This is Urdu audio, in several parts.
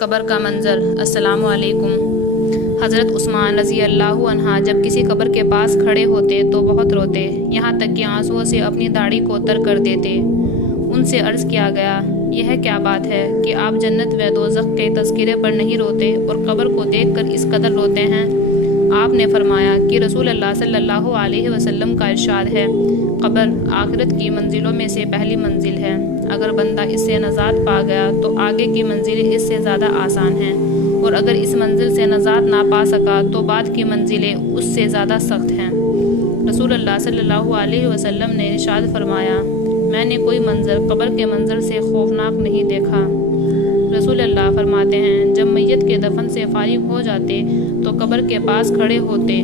قبر کا منظر۔ السلام علیکم۔ حضرت عثمان رضی اللہ عنہ جب کسی قبر کے پاس کھڑے ہوتے تو بہت روتے، یہاں تک کہ آنسوؤں سے اپنی داڑھی کو تر کر دیتے۔ ان سے عرض کیا گیا، یہ کیا بات ہے کہ آپ جنت و دوزخ کے تذکرے پر نہیں روتے اور قبر کو دیکھ کر اس قدر روتے ہیں؟ آپ نے فرمایا کہ رسول اللہ صلی اللہ علیہ وسلم کا ارشاد ہے، قبر آخرت کی منزلوں میں سے پہلی منزل ہے۔ اگر بندہ اس سے نجات پا گیا تو آگے کی منزلیں اس سے زیادہ آسان ہیں، اور اگر اس منزل سے نجات نہ پا سکا تو بعد کی منزلیں اس سے زیادہ سخت ہیں۔ رسول اللہ صلی اللہ علیہ وسلم نے ارشاد فرمایا، میں نے کوئی منظر قبر کے منظر سے خوفناک نہیں دیکھا۔ رسول اللہ فرماتے ہیں، جب میت کے دفن سے فارغ ہو جاتے تو قبر کے پاس کھڑے ہوتے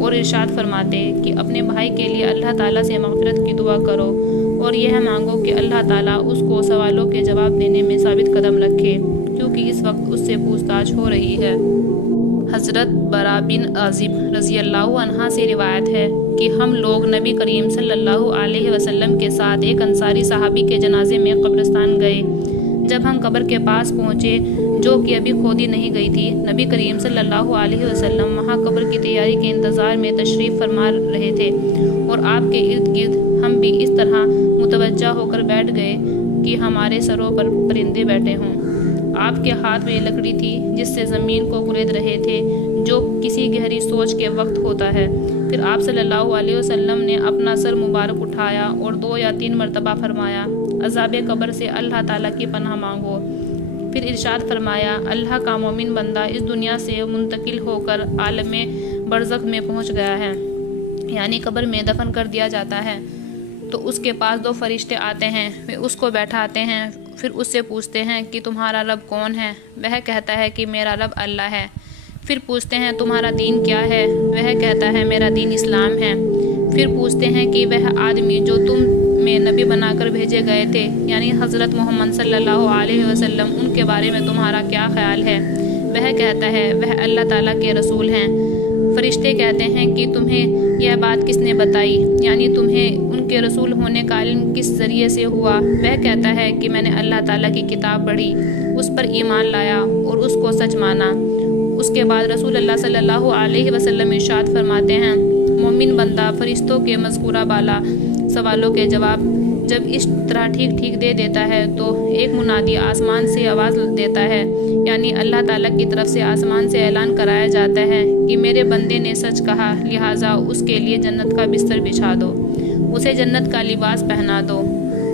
اور ارشاد فرماتے کہ اپنے بھائی کے لیے اللہ تعالیٰ سے مغفرت کی دعا کرو اور یہ مانگو کہ اللہ تعالیٰ اس کو سوالوں کے جواب دینے میں ثابت قدم رکھے، کیونکہ اس وقت اس سے پوچھ تاچھ ہو رہی ہے۔ حضرت برا بن عازب رضی اللہ عنہ سے روایت ہے کہ ہم لوگ نبی کریم صلی اللہ علیہ وسلم کے ساتھ ایک انصاری صحابی کے جنازے میں قبرستان گئے۔ جب ہم قبر کے پاس پہنچے جو کہ ابھی کھودی نہیں گئی تھی، نبی کریم صلی اللہ علیہ وسلم وہاں قبر کی تیاری کے انتظار میں تشریف فرما رہے تھے، اور آپ کے ارد گرد ہم بھی اس طرح متوجہ ہو کر بیٹھ گئے کہ ہمارے سروں پر پرندے بیٹھے ہوں۔ آپ کے ہاتھ میں لکڑی تھی جس سے زمین کو کلید رہے تھے، جو کسی گہری سوچ کے وقت ہوتا ہے۔ پھر آپ صلی اللہ علیہ وسلم نے اپنا سر مبارک اٹھایا اور 2 یا 3 مرتبہ فرمایا، عذاب قبر سے اللہ تعالیٰ کی پناہ مانگو۔ پھر ارشاد فرمایا، اللہ کا مومن بندہ اس دنیا سے منتقل ہو کر عالم برزخ میں پہنچ گیا ہے، یعنی قبر میں دفن کر دیا جاتا ہے، تو اس کے پاس 2 فرشتے آتے ہیں، وہ اس کو بیٹھاتے ہیں، پھر اس سے پوچھتے ہیں کہ تمہارا رب کون ہے؟ وہ کہتا ہے کہ میرا رب اللہ ہے۔ پھر پوچھتے ہیں تمہارا دین کیا ہے؟ وہ کہتا ہے میرا دین اسلام ہے۔ پھر پوچھتے ہیں کہ وہ آدمی جو تم میں نبی بنا کر بھیجے گئے تھے، یعنی حضرت محمد صلی اللہ علیہ وسلم، ان کے بارے میں تمہارا کیا خیال ہے؟ وہ کہتا ہے وہ اللہ تعالیٰ کے رسول ہیں۔ فرشتے کہتے ہیں کہ تمہیں یہ بات کس نے بتائی، یعنی تمہیں ان کے رسول ہونے کا علم کس ذریعے سے ہوا؟ وہ کہتا ہے کہ میں نے اللہ تعالیٰ کی کتاب پڑھی، اس پر ایمان لایا اور اس کو سچ مانا۔ اس کے بعد رسول اللہ صلی اللہ علیہ وسلم ارشاد فرماتے ہیں، مومن بندہ فرشتوں کے مذکورہ بالا سوالوں کے جواب جب اس طرح ٹھیک دے دیتا ہے تو ایک منادی آسمان سے آواز دیتا ہے، یعنی اللہ تعالیٰ کی طرف سے آسمان سے اعلان کرایا جاتا ہے کہ میرے بندے نے سچ کہا، لہٰذا اس کے لیے جنت کا بستر بچھا دو، اسے جنت کا لباس پہنا دو،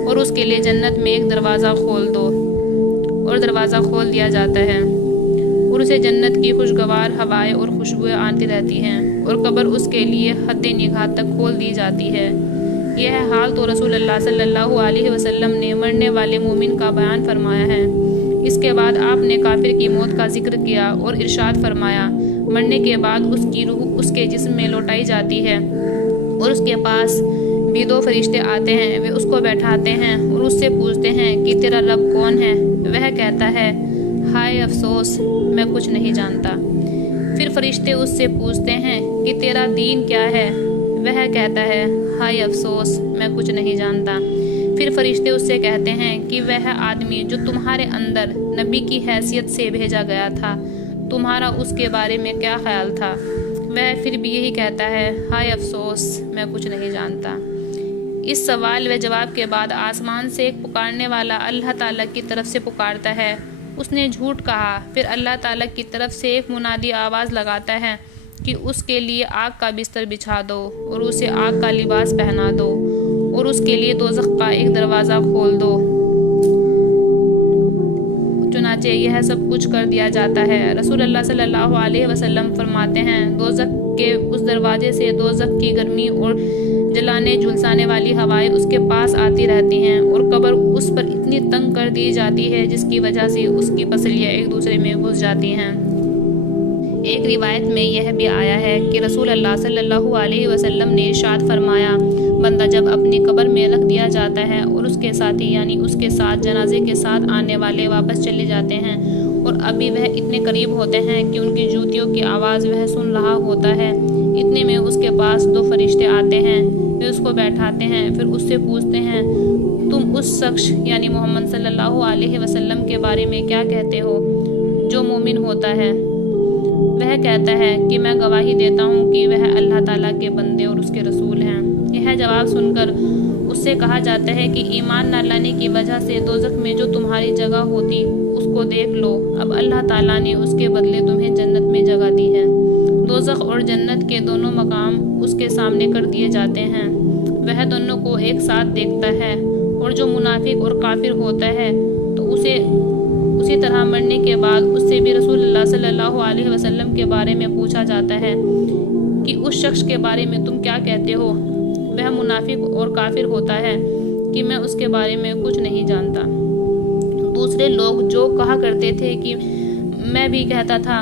اور اس کے لیے جنت میں ایک دروازہ کھول دو، اور دروازہ کھول دیا جاتا ہے، اور اسے جنت کی خوشگوار ہوائیں اور خوشبوئیں آتی رہتی ہیں، اور قبر اس کے لیے حد نگاہ تک کھول دی جاتی ہے۔ یہ حال تو رسول اللہ صلی اللہ علیہ وسلم نے مرنے والے مومن کا بیان فرمایا ہے۔ اس کے بعد آپ نے کافر کی موت کا ذکر کیا اور ارشاد فرمایا، مرنے کے بعد اس کی روح اس کے جسم میں لوٹائی جاتی ہے، اور اس کے پاس بھی 2 فرشتے آتے ہیں، وہ اس کو بیٹھاتے ہیں اور اس سے پوچھتے ہیں کہ تیرا رب کون ہے؟ وہ کہتا ہے، ہائے افسوس، میں کچھ نہیں جانتا۔ پھر فرشتے اس سے پوچھتے ہیں کہ تیرا دین کیا ہے؟ وہ کہتا ہے، ہائے افسوس، میں کچھ نہیں جانتا۔ پھر فرشتے اس سے کہتے ہیں کہ وہ آدمی جو تمہارے اندر نبی کی حیثیت سے بھیجا گیا تھا، تمہارا اس کے بارے میں کیا خیال تھا؟ وہ پھر بھی یہی کہتا ہے، ہائے افسوس، میں کچھ نہیں جانتا۔ اس سوال و جواب کے بعد آسمان سے ایک پکارنے والا اللہ تعالیٰ کی طرف سے پکارتا ہے، اس نے جھوٹ کہا۔ پھر اللہ تعالیٰ کی طرف سے ایک منادی آواز لگاتا ہے کہ اس کے لیے آگ کا بستر بچھا دو اور اسے آگ کا لباس پہنا دو، اور اس کے لیے دوزخ کا ایک دروازہ کھول دو۔ چنانچہ یہ سب کچھ کر دیا جاتا ہے۔ رسول اللہ صلی اللہ علیہ وسلم فرماتے ہیں، دوزخ کے اس دروازے سے دوزخ کی گرمی اور جلانے جھلسانے والی ہوائیں اس کے پاس آتی رہتی ہیں، اور قبر اس پر اتنی تنگ کر دی جاتی ہے جس کی وجہ سے اس کی پسلیاں ایک دوسرے میں گھس جاتی ہیں۔ ایک روایت میں یہ بھی آیا ہے کہ رسول اللہ صلی اللہ علیہ وسلم نے ارشاد فرمایا، بندہ جب اپنی قبر میں رکھ دیا جاتا ہے اور اس کے ساتھی یعنی اس کے ساتھ جنازے کے ساتھ آنے والے واپس چلے جاتے ہیں، اور ابھی وہ اتنے قریب ہوتے ہیں کہ ان کی جوتیوں کی آواز وہ سن رہا ہوتا ہے، اتنے میں اس کے پاس 2 فرشتے آتے ہیں، وہ اس کو بیٹھاتے ہیں، پھر اس سے پوچھتے ہیں، تم اس شخص یعنی محمد صلی اللہ علیہ وسلم کے بارے میں کیا کہتے ہو جو مومن ہوتا ہے؟ وہ کہتا ہے کہ میں گواہی دیتا ہوں کہ وہ اللہ تعالیٰ کے بندے اور اس کے رسول ہیں۔ یہ جواب سن کر اس سے کہا جاتا ہے کہ ایمان نہ لانے کی وجہ سے دوزخ میں جو تمہاری جگہ ہوتی اس کو دیکھ لو، اب اللہ تعالیٰ نے اس کے بدلے تمہیں جنت میں جگہ دی ہے۔ دوزخ اور جنت کے دونوں مقام اس کے سامنے کر دیے جاتے ہیں، وہ دونوں کو ایک ساتھ دیکھتا ہے، اور جو منافق اور کافر ہوتا ہے تو اسے اسی طرح مرنے کے بعد اس سے بھی رسول اللہ صلی اللہ علیہ وسلم کے بارے میں پوچھا جاتا ہے کہ اس شخص کے بارے میں تم کیا کہتے ہو؟ وہ منافق اور کافر ہوتا ہے کہ میں اس کے بارے میں کچھ نہیں جانتا۔ دوسرے لوگ جو کہا کرتے تھے کہ میں بھی کہتا تھا،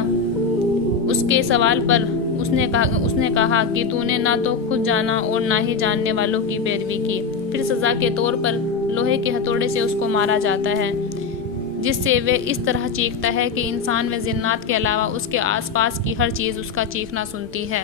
اس کے سوال پر اس نے کہا کہ تو نے نہ تو خود جانا اور نہ ہی جاننے والوں کی پیروی کی۔ پھر سزا کے طور پر لوہے کے ہتھوڑے سے اس کو مارا جاتا ہے، جس سے وہ اس طرح چیختا ہے کہ انسان و جنات کے علاوہ اس کے آس پاس کی ہر چیز اس کا چیخنا سنتی ہے۔